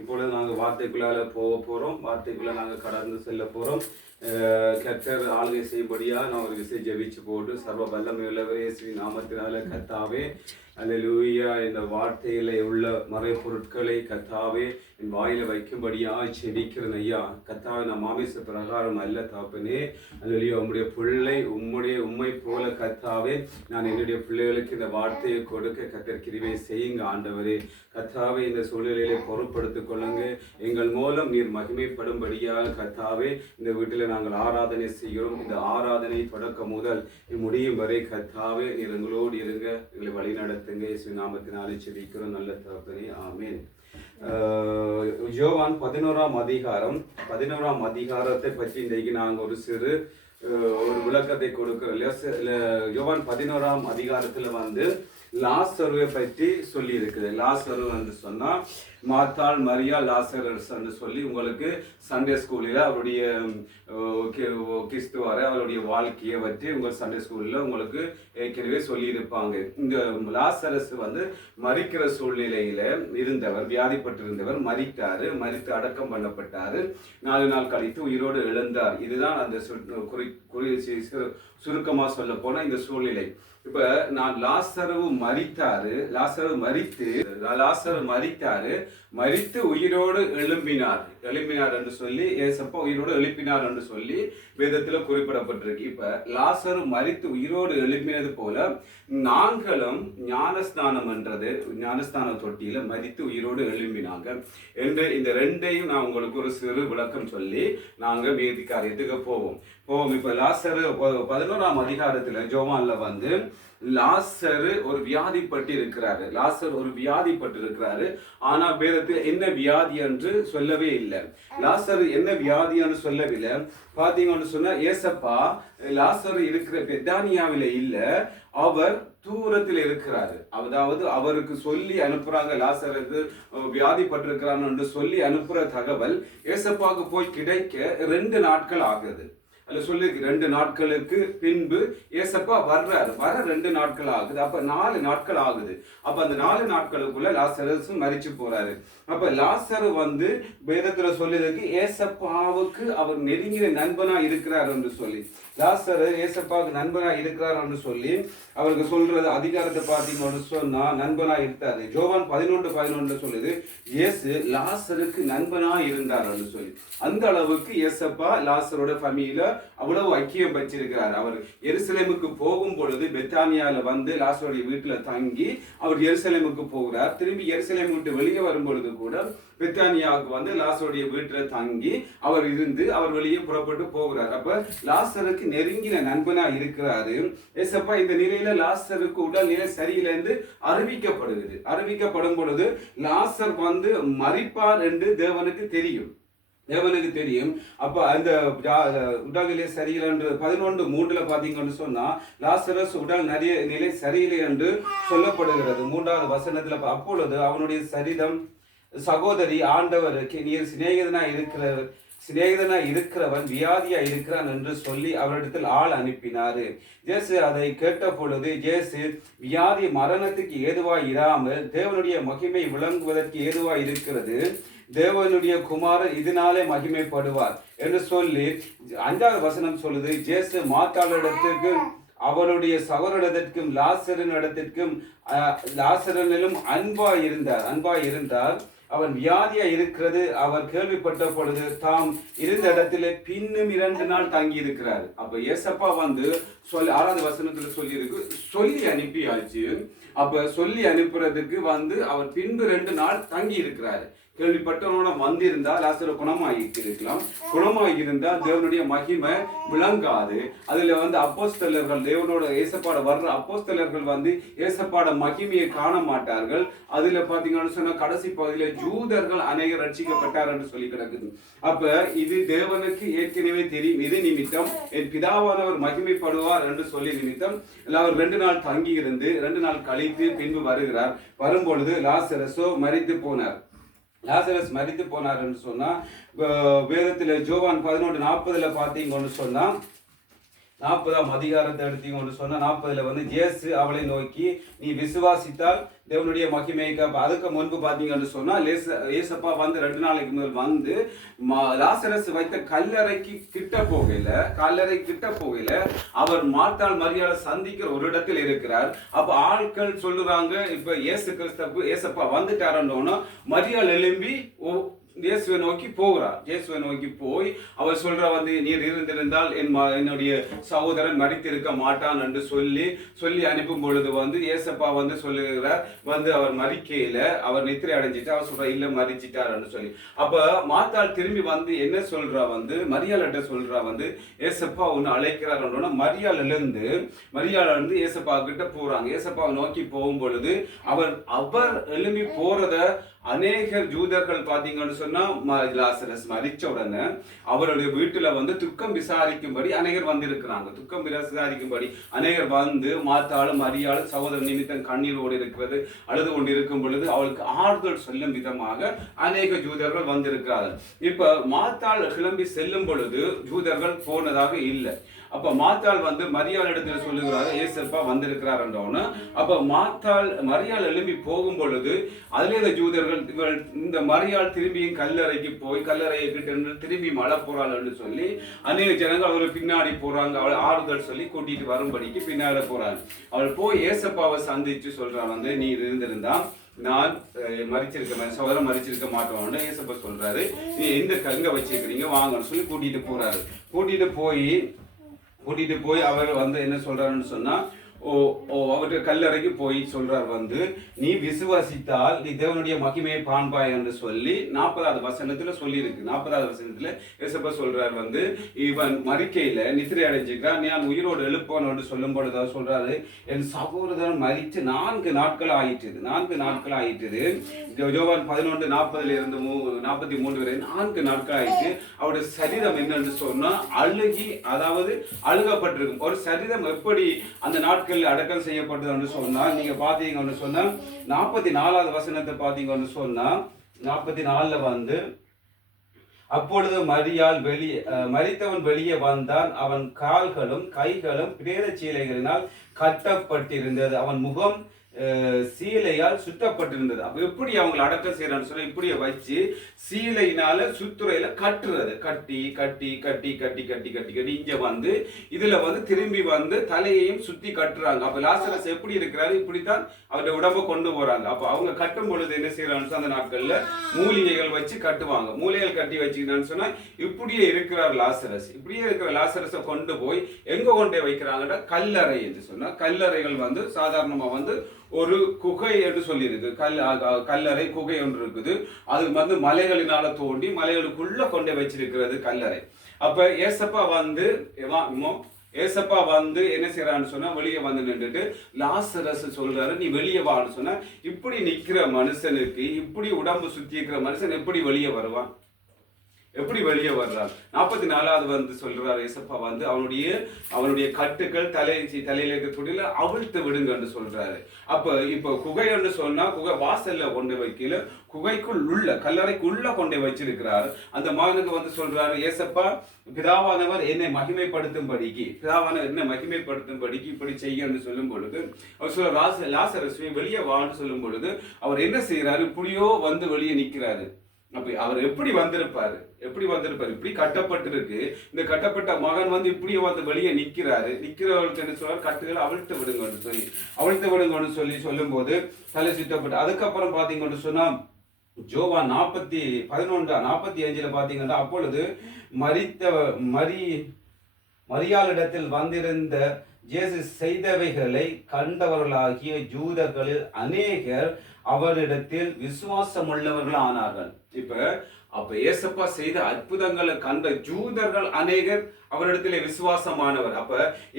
இப்பொழுது நாங்கள் வார்த்தைக்குள்ளால போக போகிறோம். வார்த்தைக்குள்ளே நாங்கள் கடந்து செல்ல போகிறோம். கர்த்தர் ஆளுகை செய்யும்படியா நான் ஒரு விஷயம் ஜெபிச்சு போட்டு சர்வ வல்லமையுள்ளவரே ஸ்ரீ நாமத்தினால கர்த்தாவே அல்லேலூயா. இந்த வார்த்தையில உள்ள மறைப்பொருட்களை கர்த்தாவே என் வாயில வைக்கும்படியா ஜெபிக்கிறேன் ஐயா. கர்த்தாவே நான் மாமிச பிரகாரம் அல்ல தாப்பனே, அல்லேலூயா. உம்முடைய பிள்ளை உம்மை போல கர்த்தாவே நான் என்னுடைய பிள்ளைகளுக்கு இந்த வார்த்தையை கொடுக்க கர்த்தர் கிருபை செய்யுங்க ஆண்டவரே. கர்த்தாவே இந்த சூழ்நிலையை பொறுப்படுத்திக் கொள்ளுங்க. எங்கள் மூலம் நீர் மகிமைப்படும்படியாக கர்த்தாவே இந்த வீட்டில் நாங்கள் ஆராதனை செய்கிறோம். இந்த ஆராதனை தொடக்கம் முதல் முடியும் வரை கர்த்தாவே நீர் எங்களோடு இருங்க, எங்களை வழி நடத்துங்க. இயேசு நாமத்தினாலே ஜெபிக்கிறோம் நல்ல தகப்பனே, ஆமென். யோவான் 11ஆம் அதிகாரத்தை பற்றி இன்றைக்கு நாங்கள் ஒரு சிறு ஒரு விளக்கத்தை கொடுக்கிறோம். யோவான் 11ஆம் அதிகாரத்தில் லாசருவை பற்றி சொல்லி இருக்குது. லாசரு என்று சொன்னா மார்த்தாள், மரியா, லாசரஸ் என்று சொல்லி உங்களுக்கு சண்டே ஸ்கூலில் அவருடைய கிறிஸ்துவார அவருடைய வாழ்க்கையை பற்றி உங்கள் சண்டே ஸ்கூலில் உங்களுக்கு ஏற்கனவே சொல்லியிருப்பாங்க. இந்த லாசரஸ் மரிக்கிற சூழ்நிலையில இருந்தவர், வியாதிப்பட்டிருந்தவர், மரித்து அடக்கம் பண்ணப்பட்டாரு. 4 நாள் கழித்து உயிரோடு எழுந்தார். இதுதான் அந்த சுருக்கமா சொல்ல போன இந்த சூழ்நிலை. இப்ப நான் லாசரு மரித்து உயிரோடு எழும்பினார் என்று சொல்லி ஏசப்பா உயிரோடு எழுப்பினார் என்று சொல்லி வேதத்துல குறிப்பிடப்பட்டிருக்கு. இப்ப லாசரு மரித்து உயிரோடு எழுப்பினது போல நாங்களும் ஞானஸ்தான தொட்டியில மரித்து உயிரோடு எழும்பினாங்க என்று இந்த ரெண்டையும் நான் உங்களுக்கு ஒரு சிறு விளக்கம் சொல்லி நாங்க வேதி காரியத்துக்கு போவோம். இப்ப லாசரு 11ஆம் அதிகாரத்துல யோவான்ல லாசரு ஒரு வியாதிப்பட்டு இருக்கிறாரு. ஆனா வேதத்தில் என்ன வியாதி என்று சொல்லவே இல்லை. லாசரு என்ன வியாதி என்று சொல்லவில்லை. பாத்தீங்கன்னு சொன்னா ஏசப்பா லாசரு இருக்கிற பெத்தானியாவில இல்ல, அவர் தூரத்தில் இருக்கிறாரு. அதாவது அவருக்கு சொல்லி அனுப்புறாங்க, லாசருக்கு வியாதிப்பட்டிருக்கிறான் என்று சொல்லி அனுப்புற தகவல் ஏசப்பாவுக்கு போய் கிடைக்க 2 நாட்கள் ஆகுது. அல்ல சொல்லி 2 நாட்களுக்கு பின்பு ஏசப்பா வர 2 நாட்கள் ஆகுது. அப்ப 4 நாட்கள் ஆகுது. அப்ப அந்த 4 நாட்களுக்குள்ள லாசரஸ் மரிச்சு போறாரு. அப்ப லாசரு வேதத்துல சொல்லியதுக்கு ஏசப்பாவுக்கு அவர் நெருங்கிய நண்பனா இருக்கிறார் என்று சொல்லி, லாசரு ஏசப்பாவுக்கு நண்பனா இருக்கிறார் என்று சொல்லி அவருக்கு சொல்றது அதிகாரத்தை பார்த்தீங்கன்னு சொன்னா நண்பனா இருந்தாரு. யோவான் 11:11 சொல்லுது இயேசு லாசருக்கு நண்பனா இருந்தார் என்று சொல்லி. அந்த அளவுக்கு ஏசப்பா லாசரோட ஃபேமிலியில அவ்வளவு ஐக்கியம் வச்சிருக்கிறார். அவர் எருசலேமுக்கு போகும் பொழுது பெத்தானியால லாசருடைய வீட்டுல தங்கி அவர் எருசலேமுக்கு போகிறார். திரும்பி எருசலேம் விட்டு வெளியே வரும் பொழுது கூட பெத்தானியாவுக்கு லாசருடைய வீட்டுல தங்கி அவர் இருந்து அவர் வெளியே புறப்பட்டு போகிறார். அப்ப லாசருக்கு நெருங்கின நண்பனா இருக்கிறாரு ஏசப்பா. இந்த நிலையில லாசருக்கு உடல் நிலை சரியில்லை என்று அறிவிக்கப்படும் பொழுது லாசர் மரிப்பார் என்று தேவனுக்கு தெரியும். அப்ப அந்த உடல்நிலை சரியில்லை என்று 11:3 பாத்தீங்கன்னு சொன்னா லாசரஸ் உடல் நிலை சரியில்லை என்று சொல்லப்படுகிறது. 3வது வசனத்துல அப்பொழுது அவனுடைய சரிதம் சகோதரி ஆண்டவருக்கு நீர் சிநேகிதனா இருக்கிறவன் வியாதியா இருக்கிறான் என்று சொல்லி அவரிடத்தில் ஆள் அனுப்பினாரு. ஜேசு அதை கேட்ட பொழுது ஜேசு வியாதி மரணத்துக்கு ஏதுவாய் இராமல் தேவனுடைய மகிமை விளங்குவதற்கு ஏதுவாய் இருக்கிறது, தேவனுடைய குமாரன் இதனாலே மகிமைப்படுவார் என்று சொல்லி 5வது வசனம் சொல்லுது ஜேசு மாத்தாளிடத்திற்கும் அவருடைய சகோதரத்திற்கும் லாசரனிலும் அன்பாய் இருந்தார். அவன் வியாதியா இருக்கிறது அவர் கேள்விப்பட்ட பொழுது தாம் இருந்த இடத்துல பின்னும் 2 நாள் தங்கி இருக்கிறார். அப்ப ஏசப்பா 6வது வசனத்துல சொல்லி அனுப்பியாச்சு. அப்ப சொல்லி அனுப்புறதுக்கு அவர் பின்பு 2 நாள் தங்கி இருக்கிறாரு. கேள்விப்பட்டவனோட வந்திருந்தா லாசரு குணமாகிருக்கலாம். குணமாகியிருந்தா தேவனுடைய மகிமை விளங்காது. அதுல அப்போஸ்தலர்கள் தேவனோட ஏசப்பாட வர்ற அப்போஸ்தலர்கள் ஏசப்பாட மகிமையை காண மாட்டார்கள். அதுல பாத்தீங்கன்னு சொன்னா கடைசி பகுதியில ஜூதர்கள் அநேகர் ரட்சிக்கப்பட்டார் என்று சொல்லி கிடக்குது. அப்ப இது தேவனுக்கு ஏற்கனவே தெரியும். இது நிமித்தம் என் பிதாவானவர் மகிமைப்படுவார் என்று சொல்லி நிமித்தம் அவர் 2 நாள் தங்கி இருந்து 2 நாள் கழித்து பின்பு வருகிறார். வரும்பொழுது லாசரஸோ மரித்து போனார். லாசரஸ் மரித்து போனார் என்று சொன்னா வேதத்துல யோவான் 11:40 பாத்தீங்கன்னு சொன்னா 40ஆம் அதிகாரத்தை எடுத்தீங்கன்னு சொன்னா 40ல வந்து இயேசு அவளை நோக்கி நீ விசுவாசித்தால் தேவனுடைய மகிமைக்கு. அதுக்கு முன்பு பாத்தீங்கன்னு சொன்னா ஏசப்பா வந்து 2 நாளைக்கு முதல் வந்து லாசரஸ் வைத்த கல்லறை கிட்ட போகல அவர் மார்த்தாள் மரியாதை சந்திக்கிற ஒரு இடத்தில் இருக்கிறார். அப்ப ஆட்கள் சொல்லுறாங்க இப்ப ஏசப்பா வந்துட்டாரன்னு மரியாள் எழும்பி இயேசுவை நோக்கி போகிறார். இயேசுவை நோக்கி போய் அவர் சொல்ற வந்து நீர் இருந்திருந்தால் என்னுடைய சகோதரன் மரித்திருக்க மாட்டான் என்று சொல்லி அனுப்பும் பொழுது வந்து ஏசப்பா வந்து சொல்லுகிறார் வந்து அவர் மரிக்கையில அவர் நித்திரை அடைஞ்சிட்டு அவர் சொல்ற இல்ல மரிச்சிட்டார் என்று சொல்லி. அப்ப மாத்தாள் திரும்பி வந்து என்ன சொல்றா வந்து மரியாள்கிட்ட சொல்றா வந்து ஏசப்பா ஒன்னு அழைக்கிறார். மரியாள் இருந்து ஏசப்பா கிட்ட போறாங்க. ஏசப்பாவை நோக்கி போகும் பொழுது அவர் எழும்பி போறத அநேகர் ஜூதர்கள் பாத்தீங்கன்னு சொன்னா லாசரஸ் மரிச்ச உடனே அவருடைய வீட்டுல வந்து துக்கம் விசாரிக்கும்படி அநேகர் வந்திருக்கிறாங்க. துக்கம் விசாரிக்கும்படி அநேகர் வந்து மாத்தாளும் மரியாளும் சகோதரன் நிமித்தம் கண்ணீரோடு இருக்கிறது அழுது கொண்டு இருக்கும் பொழுது அவளுக்கு ஆறுதல் சொல்லும் விதமாக அநேக ஜூதர்கள் வந்திருக்கிறார்கள். இப்ப மாத்தாள் கிளம்பி செல்லும் பொழுது ஜூதர்கள் போனதாக இல்லை. அப்ப மாத்தாள் வந்து மரியாள் இடத்துல சொல்லுகிறாரு ஏசப்பா வந்திருக்கிறார் என்றோன்னு. அப்ப மரியாள் எழும்பி போகும் பொழுது அதுல இந்த ஜூதர்கள் இந்த மரியாள் திரும்பியும் கல்லறைக்கு போய் கல்லறையை கிட்ட திரும்பி மழை போறாள் என்று சொல்லி அநேக ஜனங்கள் அவர்கள் பின்னாடி போறாங்க. அவளை ஆறுதல் சொல்லி கூட்டிட்டு வரும்படிக்கு பின்னாடி போறாங்க. அவள் போய் ஏசப்பாவை சந்திச்சு சொல்றான் வந்து நீ இருந்திருந்தா நான் சகோதரன் மறிச்சிருக்க மாட்டோம்னு ஏசப்பா சொல்றாரு. நீ எங்க வச்சிருக்கிறீங்க வாங்கன்னு சொல்லி கூட்டிட்டு போய் அவர் வந்து என்ன சொல்றாருன்னு சொன்னா அவர்கிட்ட கல்லறைக்கு போய் சொல்றார் வந்து நீ விசுவாசித்தால் நீ தேவனுடைய மகிமையை காண்பாய் என்று சொல்லி 40வது வசனத்துல சொல்லியிருக்கு. 40வது வசனத்துல ஏசப்பா சொல்றார் வந்து இவன் மரிக்கையில நித்திரை அடைஞ்சிக்கிறான் நான் உயிரோடு எழுப்போன்னு சொல்லும் பொழுது சொல்றாரு என் சகோதரன் மரித்து 4 நாட்கள் ஆயிட்டுது. யோவான் 11:40 இருந்து 43 வரை 4 நாட்கள் ஆயிடுச்சு. அவருடைய சரீரம் என்னன்னு சொன்னா அழுகப்பட்டிருக்கும். ஒரு சரீரம் எப்படி அந்த நாட்கள் அடக்கம் செய்யப்பட்டது என்று சொன்னால் நீங்க பாத்தீங்கன்னு சொன்னா 44வது வசனத்தை பாத்தீங்கன்னு சொன்னா 44ல வந்து அப்பொழுது மரித்தவன் வெளியே வந்தான். அவன் கால்களும் கைகளும் பிரேத சீலைகளினால் கட்டப்பட்டிருந்தது. அவன் முகம் சீலையால் சுற்றப்பட்டிருந்தது. அப்ப எப்படி அவங்களை அடக்கம் செய்யறான்னு சொல்ல இப்படியே வச்சு சீலையினால சுத்துறையில கட்டுறது கட்டி கட்டி கட்டி கட்டி கட்டி கட்டி கட்டி இங்க வந்து இதுல வந்து திரும்பி வந்து தலையையும் சுத்தி கட்டுறாங்க. அப்ப லாசரஸ் எப்படி இருக்கிறாரு இப்படித்தான் அவருடைய உடம்ப கொண்டு போறாங்க. அப்ப அவங்க கட்டும் பொழுது என்ன செய்யறான்னு அந்த நாட்கள்ல மூலிகைகள் வச்சு கட்டுவாங்க. மூலிகைகள் கட்டி வச்சுக்கிட்டான்னு சொன்னா இப்படியே இருக்கிறார் லாசரஸ். இப்படியே இருக்கிற லாசரஸை கொண்டு போய் எங்க கொண்டே வைக்கிறாங்கன்னா கல்லறை என்று சொன்னா கல்லறைகள் வந்து சாதாரணமா வந்து ஒரு குகை என்று சொல்லி இருக்கு. கல்லறை குகை ஒன்று இருக்குது. அது வந்து மலைகளினால தோண்டி மலைகளுக்குள்ள கொண்டு வச்சிருக்கிறது கல்லறை. அப்ப ஏசப்பா வந்து என்ன செய்யறான்னு சொன்னா வெளியே வந்து நின்றுட்டு லாசரஸ் சொல்றாரு நீ வெளியே வான்னு சொன்னா இப்படி நிக்கிற மனுஷனுக்கு இப்படி உடம்பு சுத்தி இருக்கிற மனுஷன் எப்படி வெளியே வருவான்? எப்படி வெளியே வர்றார்? 44வது வந்து சொல்றாரு ஏசப்பா வந்து அவனுடைய கட்டுக்கள் தலையில இருக்க துணியில அவிழ்த்து விடுங்க என்று சொல்றாரு. இப்ப குகை என்று சொன்னா குகை வாசல்ல கொண்டு வைக்கல குகைக்குள் உள்ள கல்லறைக்குள்ள கொண்டு வச்சிருக்கிறார். அந்த மகனுக்கு வந்து சொல்றாரு ஏசப்பா பிதாவானவர் என்னை மகிமைப்படுத்தும்படிக்கு இப்படி செய்ய என்று சொல்லும் பொழுது அவர் சொல்ற லாசரஸ் வெளியே வான்னு சொல்லும் பொழுது அவர் என்ன செய்யறாரு இப்படியோ வந்து வெளியே நிக்கிறாரு. அப்ப அவர் எப்படி வந்திருப்பாரு இப்படி கட்டப்பட்டிருக்கு. இந்த கட்டப்பட்ட மகன் வந்து இப்படியே வந்து வெளியே நிக்கிறவர்களுக்கு என்ன சொல்றாரு கட்டுகளை அவிழ்த்து விடுங்கன்னு சொல்லும் போது தலை சுத்தப்பட்டு அதுக்கப்புறம் பாத்தீங்கன்னு சொன்னா யோவான் 11:45 பாத்தீங்கன்னா அப்பொழுது மரியாளிடத்தில் வந்திருந்த இயேசு செய்தவைகளை கண்டவர்களாகிய ஜூதர்களில் அநேகர் அவரிடத்தில் விசுவாசம் உள்ளவர்கள் ஆனார்கள். அப்ப ஏசப்பா செய்த அற்புதங்களை கண்ட ஜூதர்கள் அநேகர் அவரிடத்திலே விசுவாசமானவர். அப்ப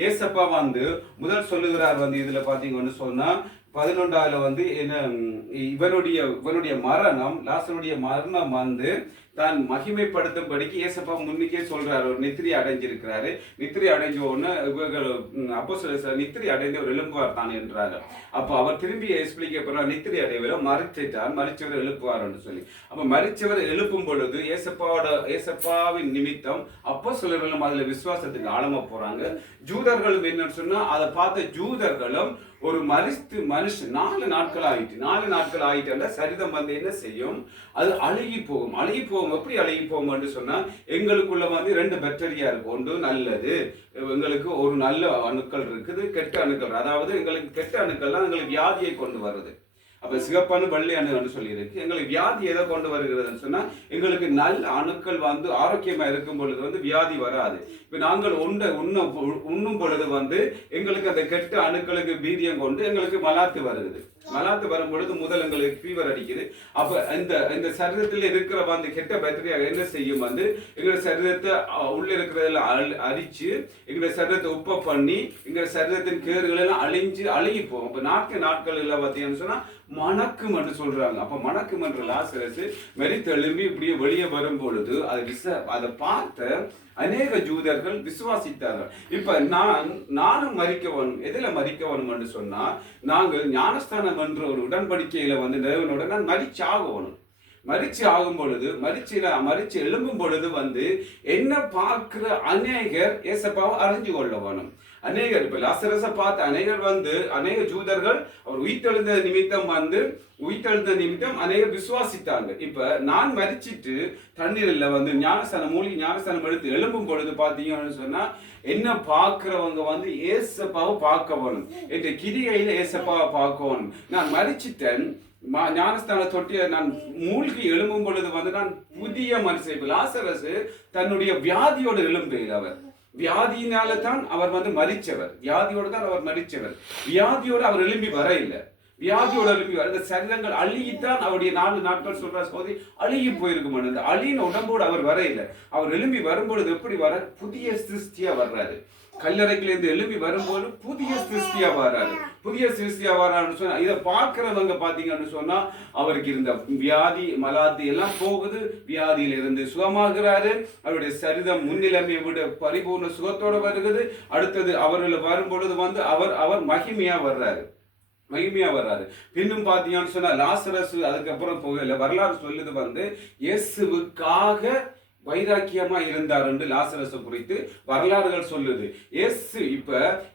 ஏசப்பா வந்து முதல் சொல்லுகிறார் வந்து இதுல பாத்தீங்கன்னு சொன்னா 11 வந்து என்ன இவனுடைய மரணம், லாசருடைய மரணம் வந்து தான் மகிமைப்படுத்தும்படிக்கு ஏசப்பா முன்னுக்கே சொல்றாரு. ஒரு நித்திரை அடைஞ்சிருக்கிறாரு. நித்திரை அடைஞ்ச உடனே அப்போஸ்தலர் நித்திரை அடைந்து ஒரு எழும்புவார் தான் என்றாரு. அப்போ அவர் திரும்பி எக்ஸ்பிளிக்க போறார், நித்திரை அடைவல மறிச்சிட்டார், மறிச்சவர் எழுப்புவார் என்று சொல்லி. அப்ப மறிச்சவர் எழுப்பும் பொழுது ஏசப்பாவின் நிமித்தம் அப்போஸ்தலர்களும் அதுல விசுவாசத்துக்கு ஆழமா போறாங்க. ஜூதர்களும் என்னன்னு சொன்னா அதை பார்த்த ஜூதர்களும் ஒரு மனுஷன் 4 நாட்கள் ஆயிட்டு சரிதம் வந்து என்ன செய்யும், அது அழுகி போகும். எப்படி அழுகி போகும் என்று சொன்னா, எங்களுக்குள்ள வந்து 2 பாக்டீரியா இருக்கு. ஒன்று நல்லது, எங்களுக்கு ஒரு நல்ல அணுக்கள் இருக்குது, கெட்ட அணுக்கள். அதாவது எங்களுக்கு கெட்ட அணுக்கள்லாம் எங்களுக்கு வியாதியை கொண்டு வருது. அப்ப சிகப்பானு வெள்ளை அணுன்னு சொல்லி இருக்கு. எங்களுக்கு வியாதி எதை கொண்டு வருகிறதுன்னு சொன்னா, எங்களுக்கு நல்ல அணுக்கள் வந்து ஆரோக்கியமா இருக்கும் பொழுது வந்து வியாதி வராது. இப்ப நாங்கள் உண்ணும் பொழுது வந்து எங்களுக்கு அந்த கெட்ட அணுக்களுக்கு வீரியம் கொண்டு எங்களுக்கு மலாத்து வருகிறது. மலாத்து வரும் பொழுது முதல் எங்களுக்கு ஃபீவர் அடிக்குது. அப்ப இந்த சரீரத்தில் இருக்கிற வந்து கெட்ட பாக்டீரியா என்ன செய்யும் வந்து எங்களோட சரீரத்தை உள்ள இருக்கிறதெல்லாம் அரிச்சு எங்களோட சரீரத்தை உப்ப பண்ணி எங்க சரீரத்தின் கேறுகள் எல்லாம் அழுகி போகும். அப்ப நாட்கள் எல்லாம் பார்த்தீங்கன்னு சொன்னா மணக்கும் என்று சொல்றாங்க. அப்ப மணக்கும் என்று லாசரஸ் மெரித்தெழும்பி இப்படியே வெளியே வரும் பொழுது அதை பார்த்த அநேக ஜூதர்கள் விசுவாசித்தார்கள். இப்ப நானும் மரிக்க வேணும். எதுல மரிக்க வேணும் என்று சொன்னா, நாங்கள் ஞானஸ்தானம் என்ற ஒரு உடன்படிக்கையில வந்து தேவனோட நான் மரிச்சு ஆகும் பொழுது மரிச்சு எழும்பும் பொழுது வந்து என்ன பார்க்கிற அநேகர் ஏசப்பாவை அறிஞ்சு கொள்ள வேணும். அநேகர் இப்ப லாசரஸ பார்த்த அநேகர் வந்து அநேக ஜூதர்கள் அவர் உயிர்த்தெழுந்த நிமித்தம் அநேகர் விசுவாசித்தாங்க. இப்ப நான் மரிச்சிட்டு தண்ணீர்ல வந்து ஞானஸ்தானம் எடுத்து எழும்பும் பொழுது பாத்தீங்கன்னு சொன்னா, என்ன பார்க்கிறவங்க வந்து ஏசப்பாவை பார்க்க வேணும். என்ற கிரிகையில ஏசப்பாவை பார்க்கணும். நான் மரிச்சிட்டேன், ஞானஸ்தான தொட்டிய நான் மூழ்கி எழும்பும் பொழுது வந்து நான் புதிய மனுஷன். லாசரஸ் தன்னுடைய வியாதியோடு எழும்புகிறார். அவர் வியாதியினால தான் அவர் வந்து மரிச்சவர். வியாதியோடு அவர் எழும்பி வர இல்லை. வியாதியோட எழுப்பி அந்த சரீரங்கள் அழுகித்தான் அவருடைய 4 நாட்கள் சொல்ற சோதி அழுகி போயிருக்கும். அந்த அழியின் உடம்போடு அவர் வர இல்லை. அவர் எழும்பி வரும்பொழுது எப்படி வர, புதிய சிருஷ்டியா வர்றாரு. கல்லறையிலிருந்து எழுப்பி வரும்போது புதிய சிருஷ்டியா வராருன்னு சொன்னா, இதை பார்க்கிறவங்க பாத்தீங்கன்னு சொன்னா அவருக்கு இருந்த வியாதி மலாத்தி எல்லாம் போகுது. வியாதியில இருந்து சுகமாகிறாரு. அவருடைய சரீரம் முன்னிலைமையை விட பரிபூர்ண சுகத்தோட வருகிறது. அடுத்தது அவர்கள் வரும்பொழுது வந்து அவர் மகிமையா வர்றாரு. பின்னும் பாத்தீங்கன்னு சொன்னா லாசரஸ் அதுக்கப்புறம் போகல. வரலாறு சொல்லுது வந்து இயேசுவுக்காக வைராக்கியமா இருந்தார் என்று லாசரஸை குறித்து வரலாறுகள் சொல்லுது.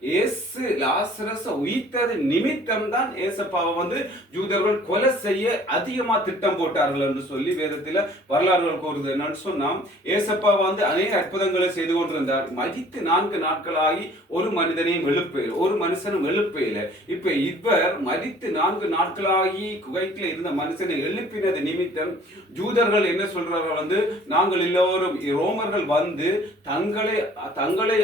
இயேசு லாசரஸை உயிர்த்தது நிமித்தம் தான் ஏசப்பாவை வந்து ஜூதர்கள் கொலை செய்ய அதிகமா திட்டம் போட்டார்கள் என்று சொல்லி வேதத்துல வரலாறுகள் கூறுது. என்னன்னு சொன்னா, ஏசப்பா வந்து அநேக அற்புதங்களை செய்து கொண்டிருந்தார். மரித்து 4 நாட்களாகி ஒரு மனுஷனும் எழுப்பையில. இப்ப இவர் மரித்து 4 நாட்களாகி குகைக்குள்ள இருந்த மனுஷனை எழுப்பினது நிமித்தம் ஜூதர்கள் என்ன சொல்றார்கள் வந்து, நாங்கள் எல்லோரும் ரோமர்கள் வந்து தங்களை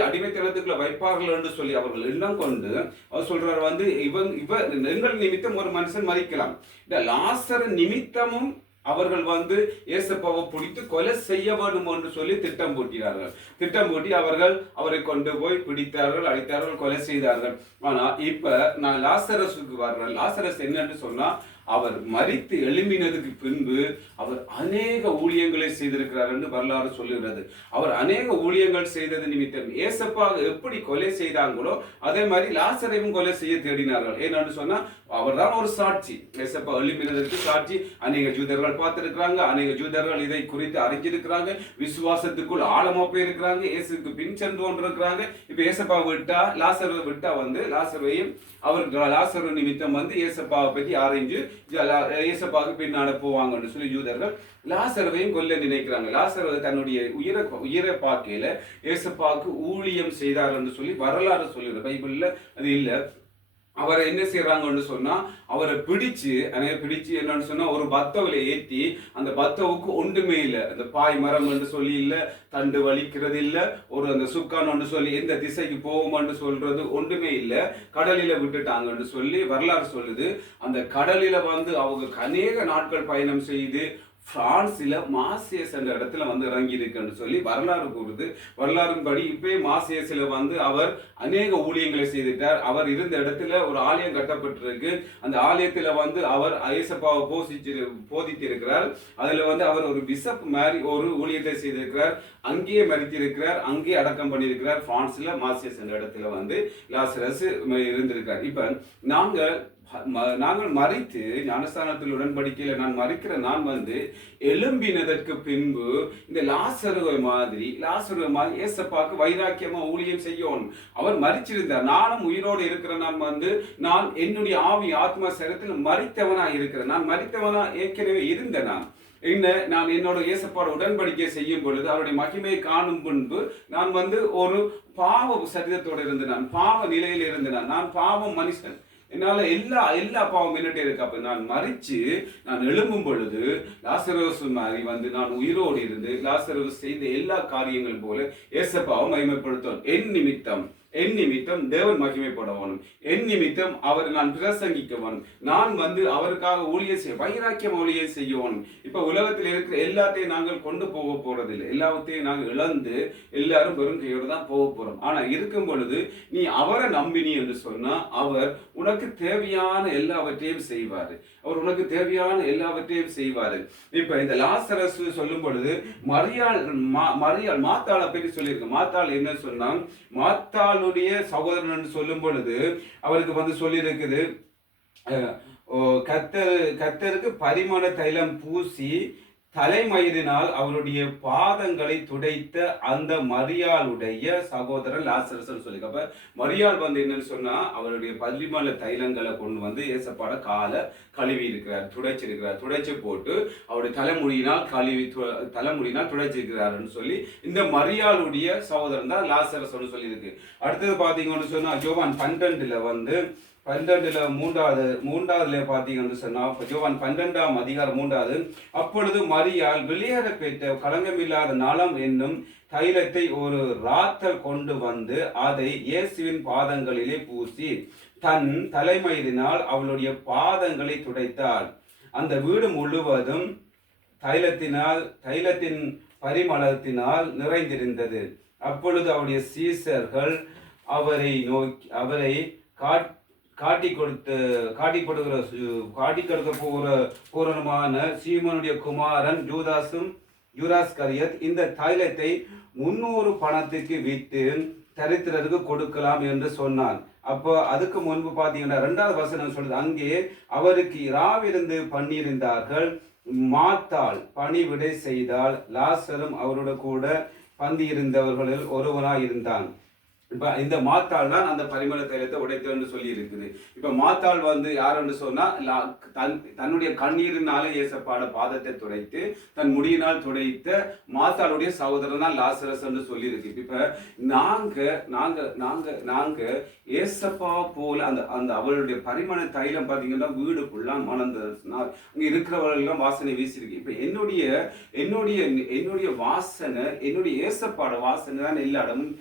அடிமைத்தனத்துக்குள்ள வைப்பார்கள் என்று சொல்லி அவர்கள் எண்ணம் கொண்டு அவர் சொல்றார் வந்து, எங்கள் நிமித்தம் ஒரு மனுஷன் மரிக்கலாம், இந்த லாசர் நிமித்தமும் அவர்கள் வந்து ஏசப்பாவை பிடித்து கொலை செய்ய வேண்டும் என்று சொல்லி திட்டம் போட்டி அவரை கொண்டு போய் பிடித்தார்கள், அடித்தார்கள், கொலை செய்தார்கள். ஆனா இப்ப நான் லாசரஸுக்கு வர்றேன். லாசரஸ் என்னன்னு சொன்னா, அவர் மரித்து எழும்பினதுக்கு பின்பு அவர் அநேக ஊழியங்களை செய்திருக்கிறார் என்று வரலாறு சொல்லுகிறது. அவர் அநேக ஊழியங்கள் செய்தது நிமித்தம் ஏசப்பா எப்படி கொலை செய்தாங்களோ அதே மாதிரி லாசரையும் கொலை செய்ய தேடினார்கள். ஏன்னு சொன்னா, அவர் தான் ஒரு சாட்சி. ஏசப்பா எழும்பினதற்கு சாட்சி அநேக ஜூதர்கள் பார்த்திருக்கிறாங்க. அநேக ஜூதர்கள் இதை குறித்து அறிஞ்சிருக்கிறாங்க. விசுவாசத்துக்குள் ஆழமா போயிருக்கிறாங்க. இயேசுக்கு பின் சென்று கொண்டிருக்கிறாங்க. இப்ப ஏசப்பா லாசரை விட்டா வந்து லாசரையும் லாசரு நிமித்தம் வந்து ஏசப்பாவை பற்றி ஆராய்ஞ்சு ஏசப்பாவுக்கு பின்னால போவாங்கன்னு சொல்லி ஜூதர்கள் லாசரவையும் கொல்ல நினைக்கிறாங்க. லாசர் தன்னுடைய உயிரை பார்க்கையில ஏசப்பாவுக்கு ஊழியம் செய்தார் என்று சொல்லி வரலாறு சொல்லுது. பைபிள்ல அது இல்ல. அவரை என்ன செய்யறாங்கன்னு சொன்னா, அவரை பிடிச்சு என்னன்னு சொன்னா ஒரு பத்தவில ஏற்றி அந்த பத்தவுக்கு ஒன்றுமே இல்லை. அந்த பாய் மரம் என்று சொல்லி இல்ல, தண்டு வலிக்கிறது இல்ல, ஒரு அந்த சுக்கான்னு சொல்லி எந்த திசைக்கு போகும்னு சொல்றது ஒன்றுமே இல்லை. கடலில விட்டுட்டாங்கன்னு சொல்லி வரலாறு சொல்லுது. அந்த கடலில வந்து அவங்க அநேக நாட்கள் பயணம் செய்து பிரான்சில மாசியஸ் என்ற இடத்துல வந்து இறங்கி இருக்குன்னு சொல்லி வரலாறு கூறுது. வரலாறுபடி இப்பயே மாசியஸ்ல வந்து அவர் அநேக ஊழியங்களை செய்துட்டார். அவர் இருந்த இடத்துல ஒரு ஆலயம் கட்டப்பட்டிருக்கு. அந்த ஆலயத்துல வந்து அவர் இயேசுப்பாவை போதித்திருக்கிறார். அதுல வந்து அவர் ஒரு பிஷப் மாதிரி ஒரு ஊழியத்தை செய்திருக்கிறார். அங்கேயே மரித்திருக்கிறார், அங்கேயே அடக்கம் பண்ணியிருக்கிறார். பிரான்ஸ்ல மாசியஸ் என்ற இடத்துல வந்து லாசரஸ் இருந்திருக்கிறார். இப்ப நாங்கள் மறித்து ஞானஸ்தானத்தில் உடன்படிக்கையில நான் மறிக்கிற நான் வந்து எழும்பினதற்கு பின்பு இந்த லாசருவை மாதிரி ஏசப்பாக்கு வைராக்கியமா ஊழியம் செய்யணும். அவர் மறிச்சிருந்தார். நானும் உயிரோடு இருக்கிற நான் என்னுடைய ஆவி ஆத்மா சரீரத்தில் மறித்தவனா இருக்கிறேன். நான் மறித்தவனா ஏற்கனவே இருந்தேன். நான் என்னோட இயேசப்பாட உடன்படிக்கை செய்யும் பொழுது அவருடைய மகிமையை காணும் முன்பு நான் வந்து ஒரு பாவ சரீரத்தோடு இருந்தேன். நான் பாவ நிலையில் இருந்தேன். நான் பாவம் மனுஷன். என்னால எல்லா பாவம் என்னட்டே இருக்கு. அப்ப நான் மறிச்சு நான் எழும்பும் பொழுது லாசரஸ் மாதிரி வந்து நான் உயிரோடு இருந்து லாசரஸ் செய்த எல்லா காரியங்கள் போல ஏசப்பாவை மகிமைப்படுத்தும். என் நிமித்தம் தேவன் மகிமைப்படவனும், என் நிமித்தம் அவர் நான் பிரசங்கிக்கவனும், நான் வந்து அவருக்காக ஊழியம் செய்ய வைராக்கியம் ஊழியம் செய்யணும். இப்ப உலகத்தில் இருக்கிற எல்லாத்தையும் நாங்கள் கொண்டு போக போறதில்லை. எல்லாத்தையும் நாங்கள் இழந்து எல்லாரும் வெறும் கையோடு தான் போக போறோம். ஆனா இருக்கும் பொழுது நீ அவரை நம்பினி என்று சொன்னா அவர் உனக்கு தேவையான எல்லாவற்றையும் செய்வாரு. அவர் உனக்கு தேவையான எல்லாவற்றையும் செய்வாரு. இப்ப இந்த லாசரஸ் சொல்லும் பொழுது மரியாள் மாத்தாளை பற்றி சொல்லியிருக்கு. மாத்தாள் என்ன சொன்னா, மாத்தாளுடைய சகோதரன் என்று சொல்லும் பொழுது அவருக்கு வந்து சொல்லி இருக்குது, கர்த்தருக்கு பரிமள தைலம் பூசி தலைமயிரினால் அவருடைய பாதங்களை துடைத்த அந்த மரியாளுடைய சகோதரன் லாசரஸ் சொல்லி. அப்ப மரியாள் வந்து என்னன்னு சொன்னா அவருடைய பரிமள தைலங்களை கொண்டு வந்து ஏசப்பாட காலை கழுவி இருக்கிறார், துடைச்சிருக்கிறார். துடைச்சு போட்டு அவருடைய தலைமுடியினால் துடைச்சிருக்கிறாருன்னு சொல்லி இந்த மரியாளுடைய சகோதரன் தான் லாசரஸ் சொல்லி இருக்கு. அடுத்தது பாத்தீங்கன்னு சொன்னா யோவான் 12 வந்து 12 மூன்றாவதுல பாத்தீங்கன்னு சொன்னா யோவான் 12ஆம் அதிகாரம் 3. அப்பொழுது மரியாள் வெளியேற பெற்ற களங்கமில்லாத நலம் என்னும் தைலத்தை ஒரு ராத்தல் கொண்டு வந்து அதை இயேசுவின் பாதங்களிலே பூசி தன் தலைமயிரினால் அவளுடைய பாதங்களை துடைத்தாள். அந்த வீடு முழுவதும் தைலத்தின் பரிமளத்தினால் நிறைந்திருந்தது. அப்பொழுது அவருடைய சீசர்கள் அவரை காட்டி கொடுக்க போறனுமான சீமோனுடைய குமாரன் யூதாஸ் கரியத் இந்த தைலத்தை 300 பணத்துக்கு விற்று தரித்திரருக்கு கொடுக்கலாம் என்று சொன்னான். அப்போ அதுக்கு முன்பு பாத்தீங்கன்னா 2வது வசனம் சொல்றது, அங்கே அவருக்கு இராவிருந்து பண்ணியிருந்தார்கள். மாத்தாள் பணிவிடை செய்தால் லாசரும் அவரோட கூட பந்தி இருந்தவர்களில் ஒருவனாய் இருந்தான். இப்ப இந்த மாத்தாள் தான் அந்த பரிமள தைலத்தை உடைத்தன்னு சொல்லி இருக்குது. இப்ப மாத்தாள் வந்து யாருன்னு சொன்னா தன்னுடைய கண்ணீரினாலே இயேசப்பாட பாதத்தை துடைத்து தன் முடியினால் துடைத்த மாத்தாளுடைய சகோதரன் தான் லாசரஸ் என்று சொல்லி இருக்கு. இப்ப நாங்க இயேசப்பா போல அந்த அவளுடைய பரிமள தைலம் பாத்தீங்கன்னா வீடு ஃபுல்லா மணந்ததுனால் அங்க இருக்கிறவர்கள் எல்லாம் வாசனை வீசிருக்கு. இப்ப என்னுடைய வாசனை, என்னுடைய இயேசப்பாட வாசனை தான் எல்லா இடமும்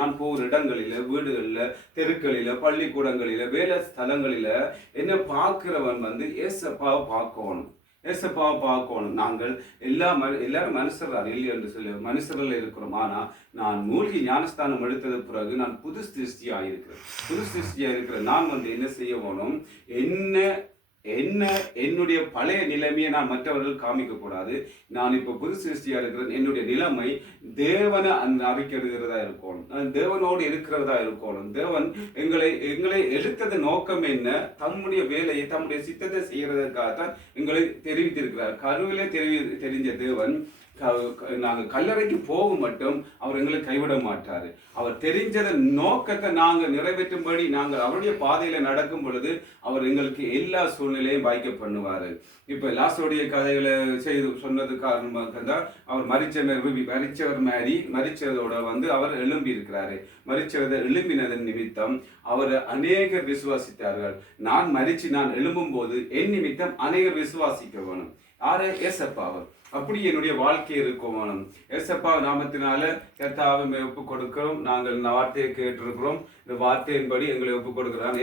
நான் போகிற இடங்களில, வீடுகளில, தெருக்களில, பள்ளிக்கூடங்களில, வேலை ஸ்தலங்களில என்ன பார்க்கிறவன் வந்து ஏசப்பாவை பார்க்கணும். நாங்கள் எல்லாரும் மனுஷர் இல்லை என்று சொல்லி மனுஷர்கள் இருக்கிறோம். ஆனா நான் மூழ்கி ஞானஸ்தானம் எடுத்தது பிறகு நான் புது சிருஷ்டியா இருக்கிறேன். நான் வந்து என்ன செய்ய வேணும், என்னுடைய பழைய நிலைமையை நான் மற்றவர்கள் காமிக்க கூடாது. நான் இப்ப புது சிருஷ்டியா இருக்கிறேன். என்னுடைய நிலைமை தேவனை அறிக்கிறதா இருக்கணும், தேவனோடு இருக்கிறதா இருக்கணும். தேவன் எங்களை எடுத்தது நோக்கம் என்ன, தம்முடைய வேலையை தம்முடைய சித்தத்தை செய்யறதற்காகத்தான் எங்களை தெரிவித்திருக்கிறார். கருவிலே தெரிஞ்ச தேவன் நாங்கள் கல்லறைக்கு போக மட்டும் அவர் எங்களை கைவிட மாட்டாரு. அவர் தெரிஞ்சத நோக்கத்தை நாங்கள் நிறைவேற்றும்படி நாங்கள் அவருடைய பாதையில நடக்கும் பொழுது அவர் எங்களுக்கு எல்லா சூழ்நிலையும் வாய்க்க பண்ணுவாரு. இப்ப லாஸ்டோடைய கதைகளை சொன்னது காரணமாக தான் அவர் மரிச்சதோட வந்து அவர் எழும்பி இருக்கிறாரு. எழும்பினதன் நிமித்தம் அவர் அநேகர் விசுவாசித்தார்கள். நான் எழும்பும் போது என் நிமித்தம் அநேகர் விசுவாசிக்க வேணும். யாரு? ஏசப்பாவர். அப்படி என்னுடைய வாழ்க்கை இருக்கும். ஏசப்பா நாமத்தினால கர்த்தாவை ஒப்பு கொடுக்கிறோம். நாங்கள் இந்த வார்த்தையை கேட்டிருக்கிறோம். இந்த வார்த்தையின்படி எங்களை ஒப்பு கொடுக்கிறான்.